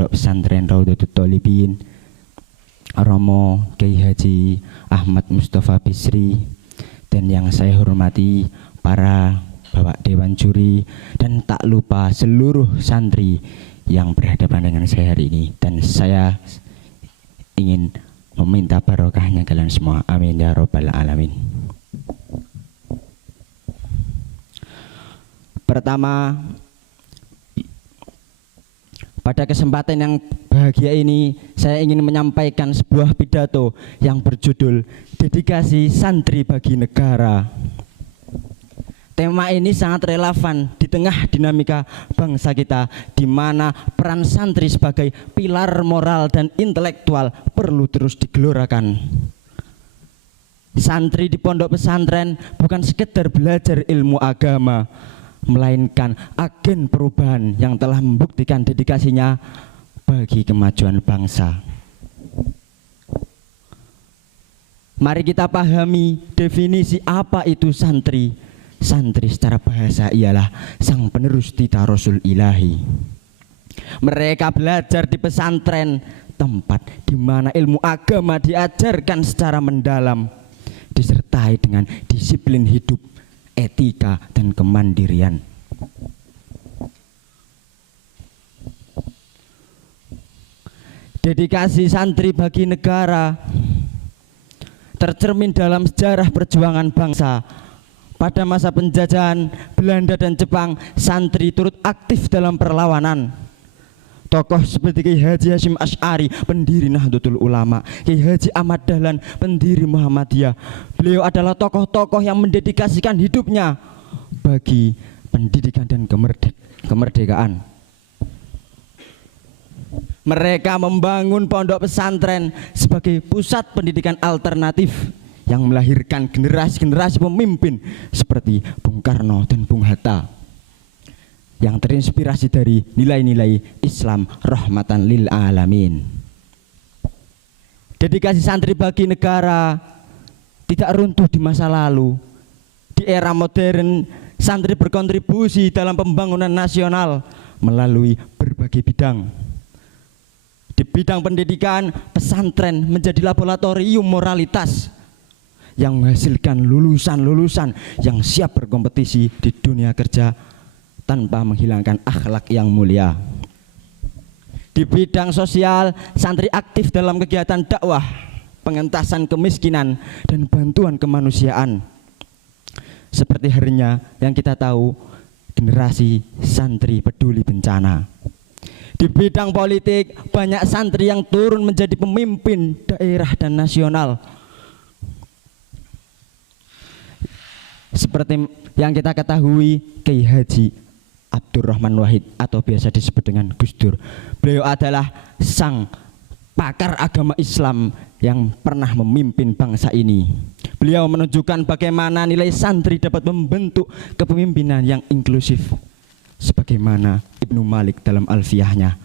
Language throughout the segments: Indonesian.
Pondok Pesantren Raudhatul Thalibin, Romo Kiai Haji Ahmad Mustafa Bisri, dan yang saya hormati para Bapak Dewan Juri, dan tak lupa seluruh santri yang berhadapan dengan saya hari ini. Dan saya ingin meminta barokahnya kalian semua, amin ya robbal alamin. Pertama, pada kesempatan yang bahagia ini saya ingin menyampaikan sebuah pidato yang berjudul Dedikasi Santri bagi Negara. Tema ini sangat relevan di tengah dinamika bangsa kita, di mana peran santri sebagai pilar moral dan intelektual perlu terus digelorakan. Santri di pondok pesantren bukan sekedar belajar ilmu agama, melainkan agen perubahan yang telah membuktikan dedikasinya bagi kemajuan bangsa. Mari kita pahami definisi apa itu santri. Santri secara bahasa ialah sang penerus titah Rasul Ilahi. Mereka belajar di pesantren, tempat di mana ilmu agama diajarkan secara mendalam, disertai dengan disiplin hidup, etika, dan kemandirian. Dedikasi santri bagi negara tercermin dalam sejarah perjuangan bangsa. Pada masa penjajahan Belanda dan Jepang, santri turut aktif dalam perlawanan. Tokoh seperti Kiai Haji Hasyim Asy'ari, pendiri Nahdlatul Ulama, Kiai Haji Ahmad Dahlan, pendiri Muhammadiyah. Beliau adalah tokoh-tokoh yang mendedikasikan hidupnya bagi pendidikan dan kemerdekaan. Mereka membangun pondok pesantren sebagai pusat pendidikan alternatif yang melahirkan generasi-generasi pemimpin seperti Bung Karno dan Bung Hatta yang terinspirasi dari nilai-nilai Islam rahmatan lil alamin. Dedikasi santri bagi negara tidak runtuh di masa lalu. Di era modern, santri berkontribusi dalam pembangunan nasional melalui berbagai bidang. Di bidang pendidikan, pesantren menjadi laboratorium moralitas yang menghasilkan lulusan-lulusan yang siap berkompetisi di dunia kerja tanpa menghilangkan akhlak yang mulia. Di bidang sosial, santri aktif dalam kegiatan dakwah, pengentasan kemiskinan, dan bantuan kemanusiaan. Seperti harinya yang kita tahu, generasi santri peduli bencana. Di bidang politik, banyak santri yang turun menjadi pemimpin daerah dan nasional. Seperti yang kita ketahui, Kiai Haji Abdurrahman Wahid atau biasa disebut dengan Gus Dur. Beliau adalah sang pakar agama Islam yang pernah memimpin bangsa ini. Beliau menunjukkan bagaimana nilai santri dapat membentuk kepemimpinan yang inklusif. Sebagaimana Ibnu Malik dalam Alfiyahnya,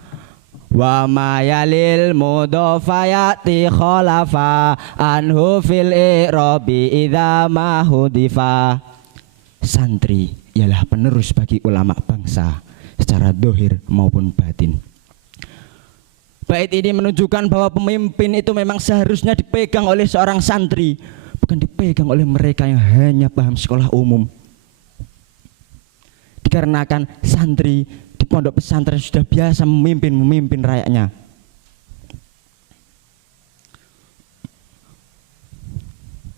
wa ma yalil mudhafayati khalafa anhu fil i'rabi idza ma hudifa. Santri ialah penerus bagi ulama bangsa secara dohir maupun batin. Bait ini menunjukkan bahwa pemimpin itu memang seharusnya dipegang oleh seorang santri, bukan dipegang oleh mereka yang hanya paham sekolah umum. Dikarenakan santri di pondok pesantren sudah biasa memimpin rakyatnya.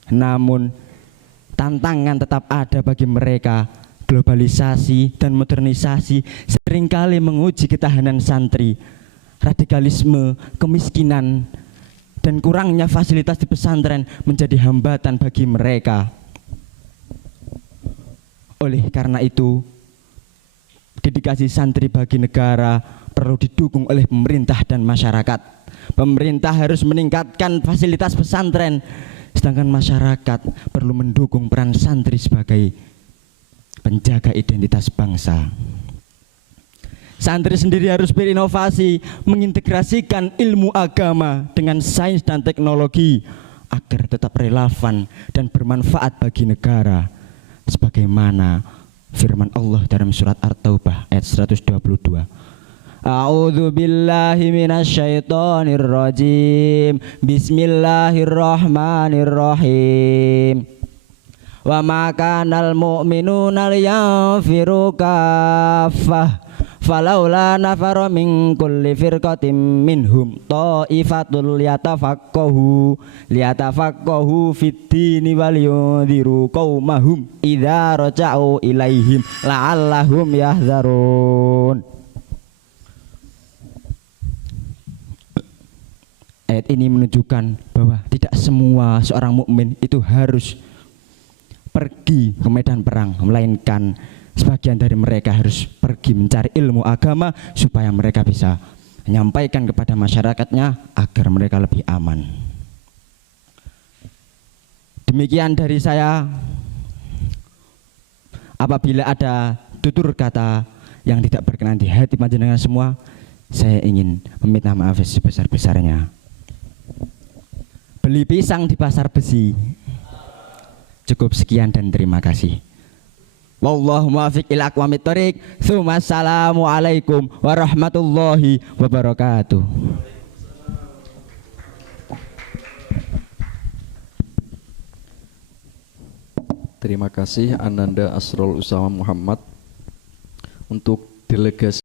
Namun tantangan tetap ada bagi mereka. Globalisasi dan modernisasi seringkali menguji ketahanan santri. Radikalisme, kemiskinan, dan kurangnya fasilitas di pesantren menjadi hambatan bagi mereka. Oleh karena itu, dedikasi santri bagi negara perlu didukung oleh pemerintah dan masyarakat. Pemerintah harus meningkatkan fasilitas pesantren, sedangkan masyarakat perlu mendukung peran santri sebagai penjaga identitas bangsa. Santri sendiri harus berinovasi, mengintegrasikan ilmu agama dengan sains dan teknologi agar tetap relevan dan bermanfaat bagi negara. Sebagaimana firman Allah dalam surat At-Taubah ayat 122. A'udzu billahi minasyaitonir rajim. Bismillahirrahmanirrahim. Wa ma kanal mu'minuna liyanfiru kaffah falaula nafara min kulli firqatin minhum ta'ifatul liyatafaqahu fid-dini wal yunziru qaumahum idza raja'u ilaihim la'allahum yahzarun. Ayat ini menunjukkan bahwa tidak semua seorang mukmin itu harus pergi ke medan perang, melainkan sebagian dari mereka harus pergi mencari ilmu agama supaya mereka bisa menyampaikan kepada masyarakatnya agar mereka lebih aman. Demikian dari saya. Apabila ada tutur kata yang tidak berkenan di hati panjenengan semua, saya ingin meminta maaf sebesar-besarnya. Beli pisang di pasar besi. Cukup sekian dan terima kasih. Wallahu muwaffiq ila aqwamit thoriq. Assalamualaikum warahmatullahi wabarakatuh. Terima kasih Ananda Asrul Usama Muhammad untuk delegasi